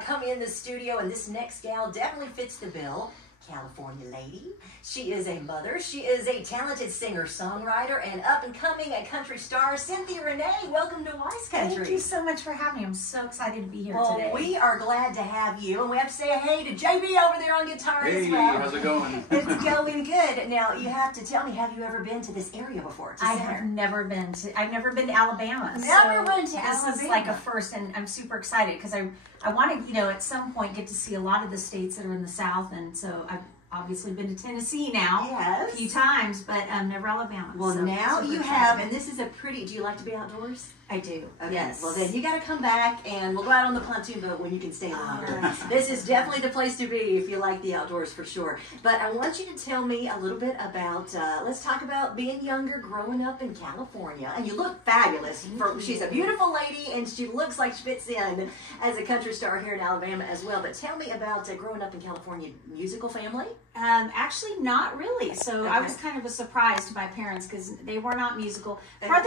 come in the studio, and this next gal definitely fits the bill. California lady. She is a mother. She is a talented singer-songwriter and up-and-coming country star, Cynthia Renee. Welcome to WEIS Country. Thank you so much for having me. I'm so excited to be here today. We are glad to have you, and we have to say hey to JB over there on guitar as well. Hey, how's it going? It's going good. Now, you have to tell me, have you ever been to this area before? I've never been to Alabama. Never been to This Alabama. is like a first, and I'm super excited because I want to, at some point get to see a lot of the states that are in the South, and so I've obviously been to Tennessee now a few times, but never Alabama. Well, so now you have, and this is a pretty, do you like to be outdoors? I do. Okay. Yes. Well, then you got to come back, and we'll go out on the pontoon boat when you can stay longer. This is definitely the place to be if you like the outdoors for sure. But I want you to tell me a little bit about, let's talk about being younger, growing up in California. And you look fabulous. She's a beautiful lady, and she looks like she fits in as a country star here in Alabama as well. But tell me about growing up in California. Musical family? Actually, not really. So I was kind of a surprise to my parents because they were not musical. My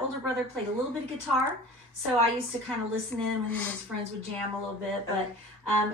older brother played a little bit of guitar, so I used to kind of listen in when his friends would jam a little bit, but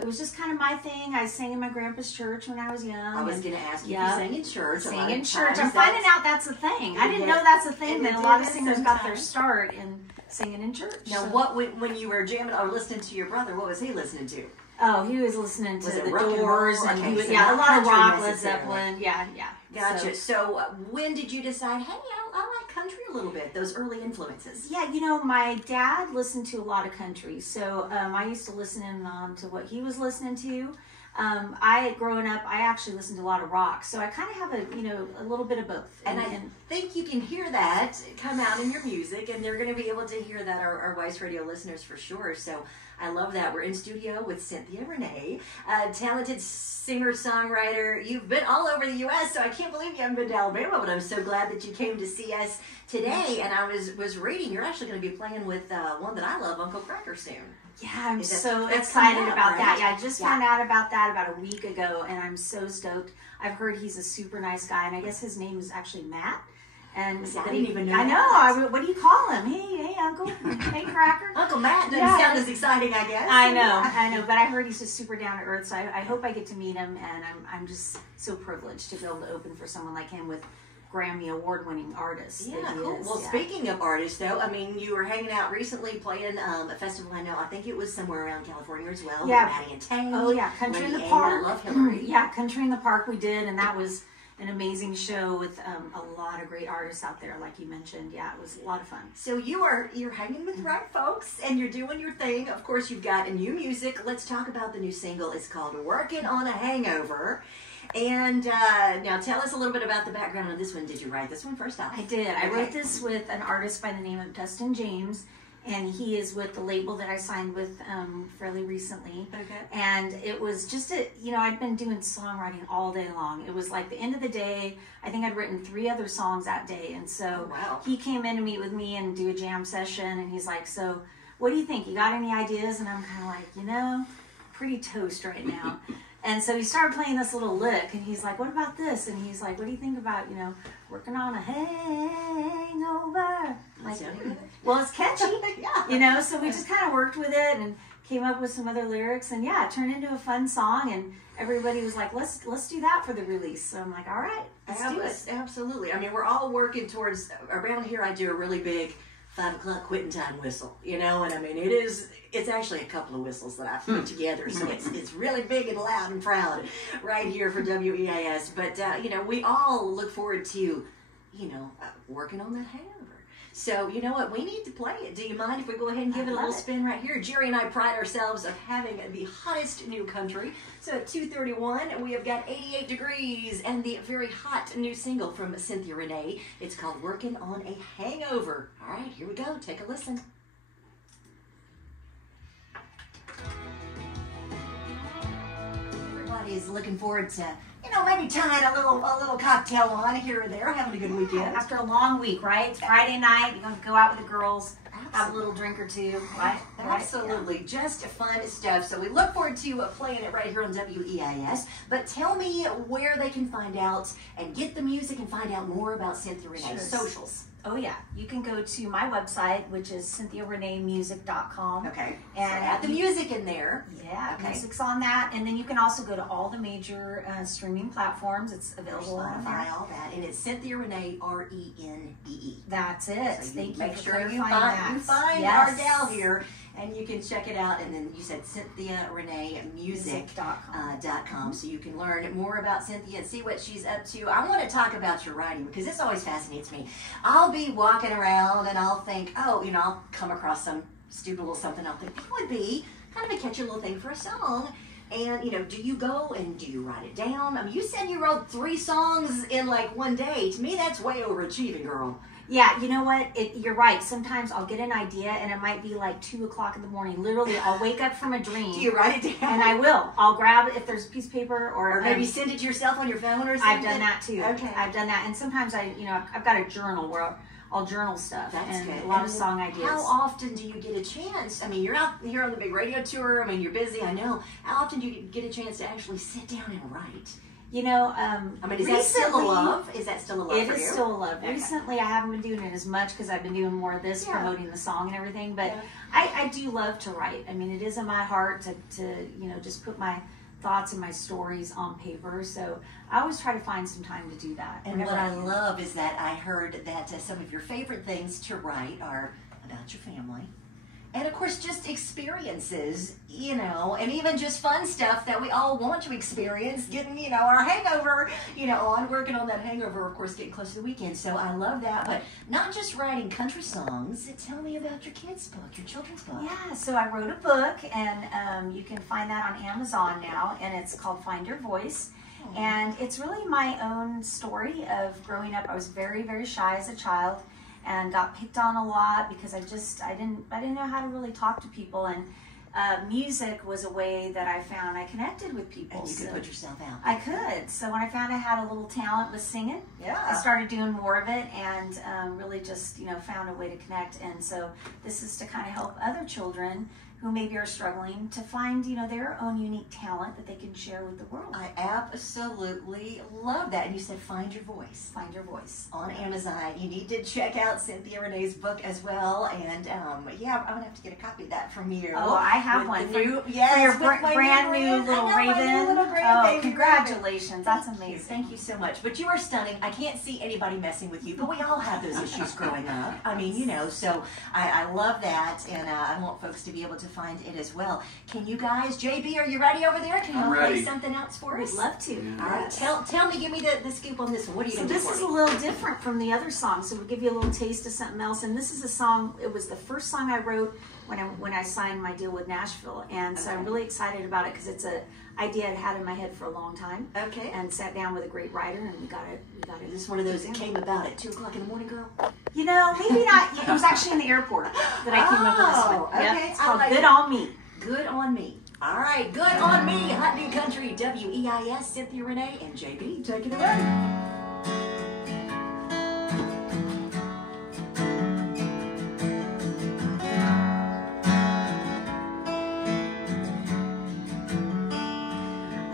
it was just kind of my thing. I sang in my grandpa's church when I was young. I was going to ask you if you sang in church. Sang in church. I'm finding out that's a thing. I didn't know that's a thing. Then a lot of singers got their start in singing in church. Now, when you were jamming or listening to your brother, what was he listening to? Oh, he was listening to the Doors, and he was, so a lot of rock, Led Zeppelin, yeah. Gotcha. So when did you decide, hey, I like country a little bit, those early influences? Yeah, my dad listened to a lot of country, so I used to listen in to what he was listening to. Growing up, I actually listened to a lot of rock, so I kind of have a little bit of both. And I think you can hear that come out in your music, and they're going to be able to hear that, our WEIS Radio listeners for sure. So I love that. We're in studio with Cynthia Renee, a talented singer-songwriter. You've been all over the U.S., so I can't believe you haven't been to Alabama, but I'm so glad that you came to see us today. And I was reading, you're actually going to be playing with one that I love, Uncle Cracker, soon. Yeah, I'm so excited about that. Yeah, I just found out about that about a week ago, and I'm so stoked. I've heard he's a super nice guy, and I guess his name is actually Matt. And I didn't even know. I know. What do you call him? Hey, Uncle. Hey, Cracker. Uncle Matt doesn't sound as exciting, I guess. I know. But I heard he's just super down to earth. So I hope I get to meet him, and I'm just so privileged to be able to open for someone like him with Grammy award-winning artists. Yeah, cool. Well, speaking of artists, though, I mean, you were hanging out recently playing a festival. I know. I think it was somewhere around California as well. Yeah. Maddie and Tang. Oh yeah, Country in the Park. I love Hillary. Yeah, Country in the Park we did, and that was an amazing show with a lot of great artists out there, like you mentioned. Yeah, it was a lot of fun. So you're hanging with the right folks, and you're doing your thing. Of course, you've got a new music. Let's talk about the new single. It's called "Working on a Hangover." And now tell us a little bit about the background of this one. Did you write this one first off? I did. I wrote this with an artist by the name of Dustin James, and he is with the label that I signed with fairly recently. Okay. And it was just I'd been doing songwriting all day long. It was like the end of the day. I think I'd written 3 other songs that day. And so he came in to meet with me and do a jam session, and he's like, so what do you think? You got any ideas? And I'm kind of like, pretty toast right now. And so he started playing this little lick, and he's like, what about this? And he's like, what do you think about, working on a hangover? Like, well, it's catchy, so we just kind of worked with it and came up with some other lyrics, and it turned into a fun song, and everybody was like, let's do that for the release. So I'm like, all right, let's do it. Absolutely. I mean, we're all working towards, around here I do a really big 5 o'clock quitting time whistle, and I mean, it's actually a couple of whistles that I put together, so it's really big and loud and proud right here for WEIS. But, we all look forward to, working on that hangover. So, you know what? We need to play it. Do you mind if we go ahead and give it a little spin right here? Jerry and I pride ourselves of having the hottest new country. So at 2:31, we have got 88 degrees and the very hot new single from Cynthia Renee. It's called Working on a Hangover. All right, here we go. Take a listen. Everybody's looking forward to, maybe tying a little cocktail on here or there, having a good weekend. After a long week, right? It's Friday night, you're going to go out with the girls, have a little drink or two, right? Absolutely. Yeah. Just fun stuff. So we look forward to playing it right here on WEIS. But tell me where they can find out and get the music and find out more about Cynthia Renee. Sure. Socials. Oh yeah, you can go to my website, which is CynthiaReneeMusic.com. Okay. And so add the music in there. Yeah, okay. Music's on that, and then you can also go to all the major streaming platforms. It's available on there. Spotify, all that, and it's Cynthia Renee, Renee. That's it. So Thank you make for sure you clarifying find that. our gal here, and you can check it out. And then you said Cynthia Renee Music.com, so you can learn more about Cynthia and see what she's up to. I want to talk about your writing because this always fascinates me. I'll be walking around and I'll think, oh, you know, I'll come across some stupid little something. I'll think that would be kind of a catchy little thing for a song. And, you know, do you go and do you write it down? I mean, you said you wrote 3 songs in like one day. To me, that's way overachieving, girl. Yeah, you know what? You're right. Sometimes I'll get an idea and it might be like 2 o'clock in the morning. Literally, I'll wake up from a dream. Do you write it down? And I will. I'll grab it if there's a piece of paper or maybe send it to yourself on your phone or something. I've done that too. Okay. I've done that. And sometimes I've got a journal where I'll journal stuff. That's and good. a lot of song ideas. How often do you get a chance? I mean, you're out here on the big radio tour. I mean, you're busy, I know. How often do you get a chance to actually sit down and write? You know, I mean, is that still a love? Is that still a love for you? It is still a love. Okay. Recently, I haven't been doing it as much because I've been doing more of this, promoting the song and everything. But I do love to write. I mean, it is in my heart to you know, just put my thoughts and my stories on paper. So I always try to find some time to do that. And what I love is that I heard that some of your favorite things to write are about your family. And of course, just experiences, you know, and even just fun stuff that we all want to experience, getting, you know, our hangover, you know, on working on that hangover, of course, getting close to the weekend. So I love that. But not just writing country songs. Tell me about your kids' book, your children's book. Yeah, so I wrote a book, and you can find that on Amazon now, and it's called Find Your Voice. And it's really my own story of growing up. I was very, very shy as a child and got picked on a lot because I didn't know how to really talk to people, and music was a way that I found I connected with people. And you could put yourself out. I could. So when I found I had a little talent with singing, I started doing more of it, and really just, you know, found a way to connect. And so this is to kind of help other children who maybe are struggling to find, you know, their own unique talent that they can share with the world. I absolutely love that. And you said Find Your Voice. Find Your Voice. On Amazon. You need to check out Cynthia Renee's book as well. And yeah, I'm going to have to get a copy of that from you. Oh, I have one. For your brand new little Raven. Oh, congratulations. That's amazing. Thank you so much. But you are stunning. I can't see anybody messing with you, but we all have those issues growing up. I mean, you know, so I love that. And I want folks to be able to find it as well. Can you guys, JB, are you ready over there? Can you play something else for us? We'd love to. Yeah. All right, tell me, give me the scoop on this one. What are you going to do for me? This is a little different from the other songs, so we'll give you a little taste of something else. And this is a song, it was the first song I wrote when I signed my deal with Nashville. And so I'm really excited about it because it's an idea I'd had in my head for a long time. Okay. And sat down with a great writer, and we got it. Is this one of those that came about at 2 o'clock in the morning, girl? You know, maybe not. It was actually in the airport that I came up with this one. Okay. Yep, it's called Good On Me. Good On Me. All right, Good On Me, Hot New Country, WEIS, Cynthia Renee, and JB, take it away.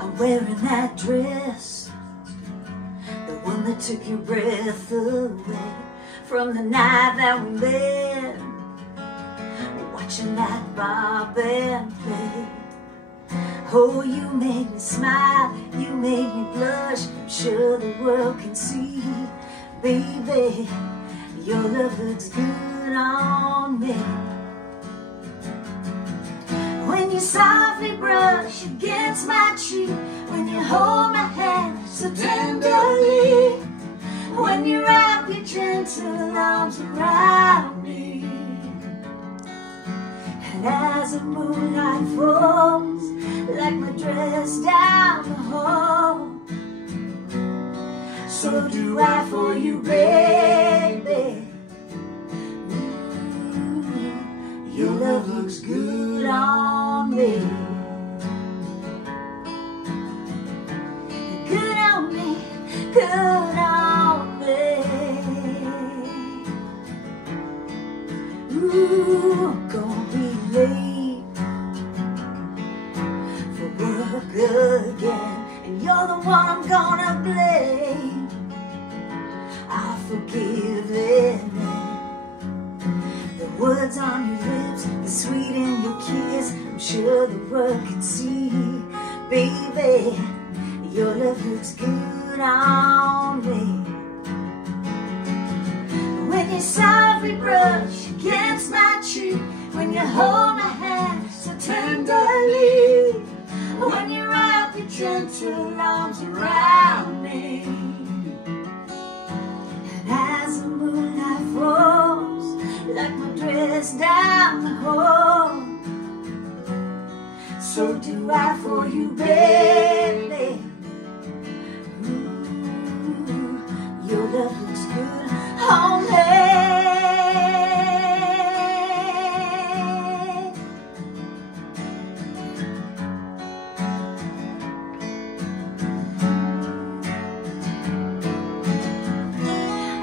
I'm wearing that dress, the one that took your breath away from the night that we met, watching that bar band play. Oh, you made me smile, you made me blush, I'm sure the world can see. Baby, your love looks good on me. When you softly brush against my cheek, when you hold my hand so tenderly, when you wrap your gentle arms around me, and as the moonlight falls like my dress down the hall, so do I for you, baby. Your love looks good on me. Good on me, good on me. Ooh, I'm gonna be late for work again, and you're the one I'm gonna blame. I'll forgive it now. on your lips, the sweet in your kiss, I'm sure the world can see. Baby, your love looks good on me. When you softly brush against my cheek, when you hold my hand so tenderly, when you wrap your gentle arms around me, and as the moonlight falls like my dress down the hall, so do I for you, baby. Ooh, your love looks good on me.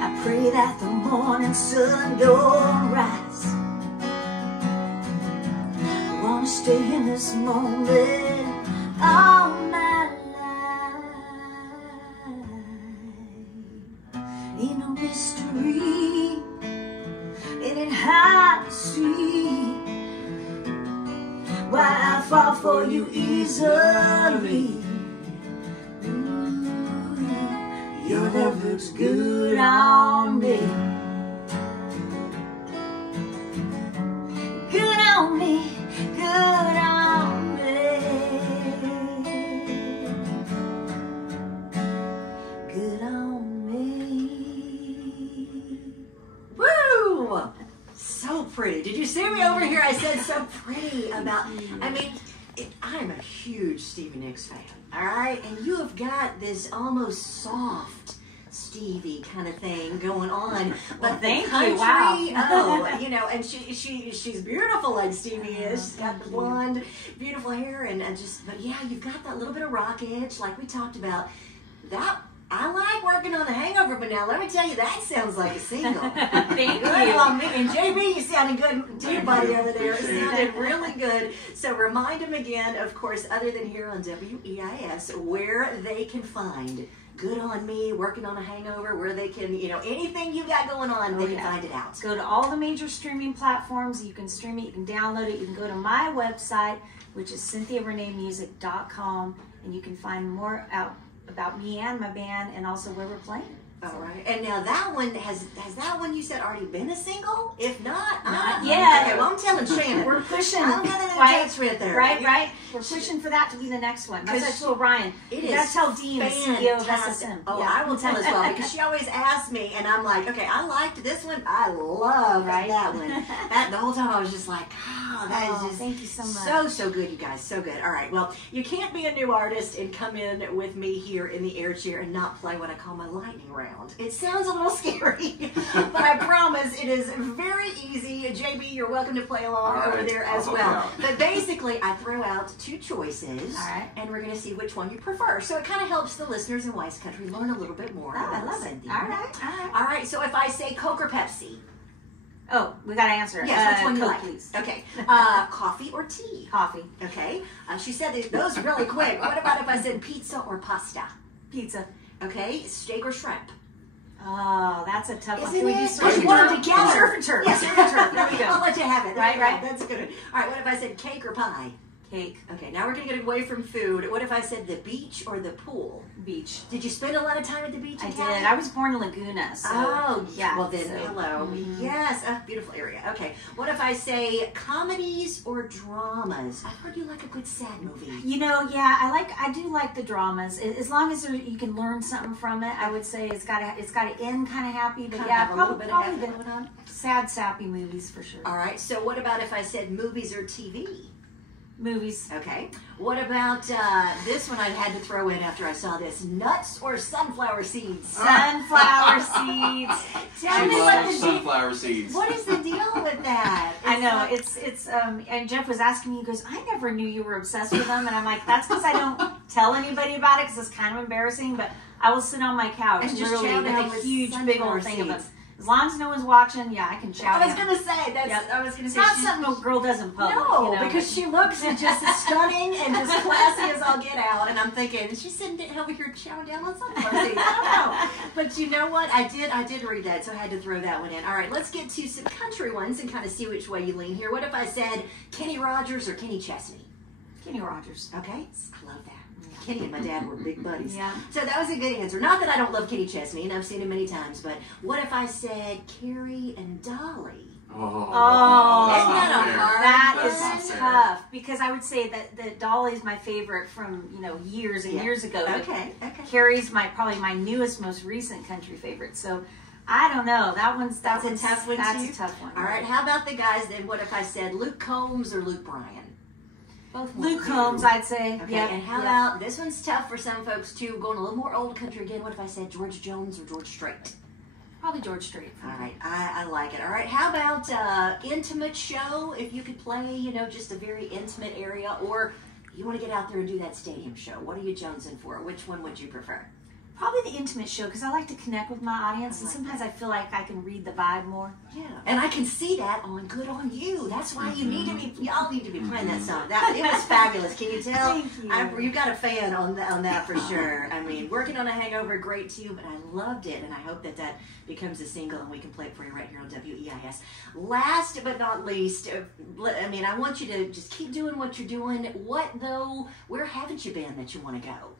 I pray that the morning sun don't rise. I wanna stay in this moment all my life. Ain't no mystery, it ain't hard to see why I fall for you easily. Your love looks good on me. Good on me, good on me. Good on me. Woo! So pretty. Did you see me over here? I said so pretty about, I mean, I'm a huge Stevie Nicks fan, all right? And you have got this almost soft Stevie kind of thing going on. But Well, thank country, you. Wow. Oh, you know, and she's beautiful like Stevie is. She's got the blonde, beautiful hair, and just, but yeah, you've got that little bit of rock edge like we talked about. That, I like working on the Hangover, but now let me tell you, that sounds like a single. Thank Good you. on me. And JB, you sounded good to your buddy over there. It sounded really good. So remind them again, of course, other than here on WEIS, where they can find Good on Me, Working on a Hangover, where they can, you know, anything you got going on, they can find it out. Go to all the major streaming platforms. You can stream it, you can download it. You can go to my website, which is CynthiaReneeMusic.com, and you can find more out about me and my band, and also where we're playing. All right. And now that one, has that one you said already been a single? If not, Not yet. Okay, well, I'm telling Shannon. We're pushing. I'm getting in Right, touch with her. Right. We're pushing for that to be the next one. That's what I told Ryan. It You is gotta tell Dean, the CEO of fantastic. SSM. Oh, Yeah. I will tell as well, because she always asks me, and I'm like, okay, I liked this one. I love that one. The whole time I was just like, that is just thank you so much. so good, you guys, so good. All right, well, you can't be a new artist and come in with me here in the air chair and not play what I call my lightning round. It sounds a little scary, but I promise it is very easy. JB, you're welcome to play along over there as well. But basically, I throw out two choices, and we're going to see which one you prefer. So it kind of helps the listeners in WEIS Country learn a little bit more. I love it. All right, so if I say Coke or Pepsi? Oh, we got to answer. Yes, which one you Coke, like? please. Okay. Coffee or tea? Coffee. Okay. She said those really quick. What about if I said pizza or pasta? Pizza. Okay. Steak or shrimp? Oh, that's a tough one. Isn't Can we do it? surf and One turf? together. Surf and turf. Yes, Surf and turf. There we go. I'll let you have it. Right. That's good. All right. What if I said cake or pie? Cake. Okay. Now we're going to get away from food. What if I said the beach or the pool? Beach. Did you spend a lot of time at the beach? I did. I was born in Laguna. So, yeah. Well then, hello. Yes, a beautiful area. Okay. What if I say comedies or dramas? I've heard you like a good sad movie. You know, yeah, I do like the dramas. As long as you can learn something from it, I would say it's got to end kind of happy. But yeah, probably the sad, sappy movies for sure. All right. So what about if I said movies or TV? Movies. Okay. What about this one I had to throw in after I saw this? Nuts or sunflower seeds? Sunflower seeds. Tell me what the sunflower seeds. What is the deal with that? I know, it's and Jeff was asking me, he goes, I never knew you were obsessed with them. And I'm like, that's because I don't tell anybody about it because it's kind of embarrassing, but I will sit on my couch and just literally with chow down a with huge big old sunflower thing of them. seeds. As long as no one's watching, yeah, I can shout. I was gonna say that's. Yep. I was gonna say it's not something a girl does in public. No, because she looks just as stunning and as classy as I'll get out. And I'm thinking she's sitting over here chowing down on something. I don't know, but you know what? I did read that, so I had to throw that one in. All right, let's get to some country ones and kind of see which way you lean here. What if I said Kenny Rogers or Kenny Chesney? Kenny Rogers. Okay, I love that. Kenny and my dad were big buddies. Yeah. So that was a good answer. Not that I don't love Kenny Chesney, and I've seen him many times, but what if I said Carrie and Dolly? Oh, isn't that a hard? That is tough because I would say that Dolly is my favorite from years and years ago. Okay. Carrie's probably my newest, most recent country favorite. So I don't know. That's a tough one. That's a tough one. All right. How about the guys then? What if I said Luke Combs or Luke Bryan? Both Luke Combs, I'd say. Okay, and how about, this one's tough for some folks too, going a little more old country again. What if I said George Jones or George Strait? Probably George Strait. All right, I like it. All right, how about intimate show? If you could play, just a very intimate area, or you want to get out there and do that stadium show. What are you jonesing for? Which one would you prefer? Probably the intimate show because I like to connect with my audience, and sometimes I feel like I can read the vibe more. Yeah, and I can see that on Good on You. That's why you need to be. Y'all need to be playing that song. It was fabulous. Can you tell? Thank you. You got a fan on that for sure. I mean, Working on a Hangover, great too, but I loved it, and I hope that becomes a single and we can play it for you right here on WEIS. Last but not least, I want you to just keep doing what you're doing. Where haven't you been that you want to go?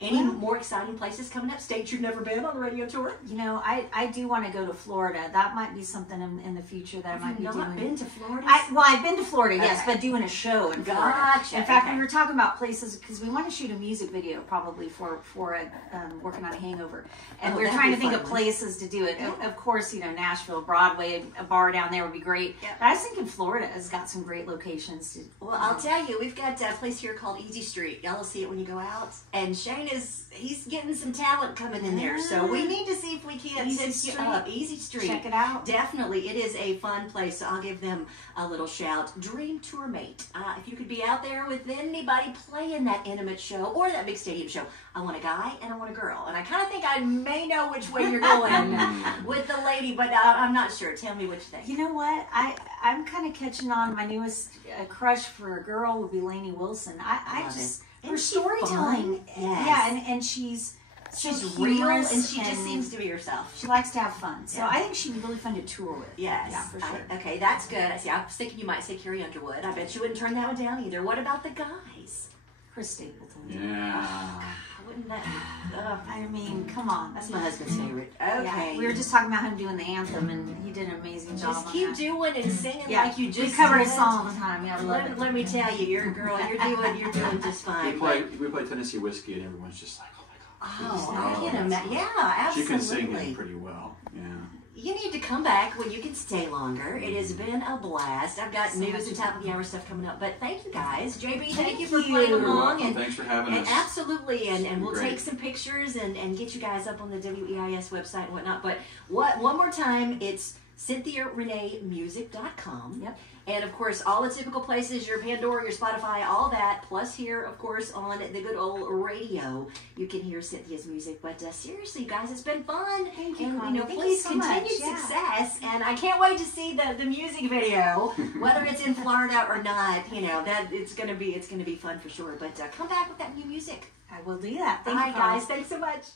Any more exciting places coming up? States you've never been on the radio tour? I do want to go to Florida. That might be something in the future that I might be doing. Have you not been to Florida? I've been to Florida, yes, but doing a show in Florida. Gotcha. In fact, we were talking about places because we want to shoot a music video probably for Working on a Hangover, and we were trying to think of places to do it. Yeah. Of course, Nashville, Broadway, a bar down there would be great. Yeah. But I was thinking Florida has got some great locations. Well, I'll tell you, we've got a place here called Easy Street. Y'all will see it when you go out, and Shane he's getting some talent coming in there, so we need to see if we can't set you up. Easy Street. Check it out. Definitely. It is a fun place, so I'll give them a little shout. Dream Tour Mate. If you could be out there with anybody playing that intimate show or that big stadium show, I want a guy and I want a girl. And I kind of think I may know which way you're going with the lady, but I'm not sure. Tell me what you think. You know what? I'm kind of catching on. My newest crush for a girl would be Lainey Wilson. Her storytelling, and she's real, and she just seems to be herself. She likes to have fun, so I think she'd be really fun to tour with. Yes, yeah, for sure. Okay, that's good. I was thinking you might say Carrie Underwood. I bet you wouldn't turn that one down either. What about the guys? Chris Stapleton. Yeah. Wouldn't that? I mean, come on. That's my husband's favorite. Okay. Yeah, we were just talking about him doing the anthem, and he did an amazing job. Just keep doing and singing like you just. We covered his song all the time. Yeah, let me tell you, you're a girl. You're doing just fine. We play Tennessee Whiskey, and everyone's just like, oh my God. Oh, I can imagine. Yeah, absolutely. She can sing it pretty well. Yeah. You need to come back when you can stay longer. It has been a blast. I've got news and top of the hour stuff coming up, but thank you guys. JB, thank you for playing along. And thanks for having us. Absolutely, and we'll take some pictures and get you guys up on the WEIS website and whatnot. But one more time, it's CynthiaReneeMusic.com. Yep. And of course, all the typical places, your Pandora, your Spotify, all that, plus here, of course, on the good old radio, you can hear Cynthia's music. But seriously, guys, it's been fun. Thank you, and please continue success. And I can't wait to see the music video, whether it's in Florida or not. That it's gonna be fun for sure. But come back with that new music. I will do that. Thank you, guys. Thanks so much.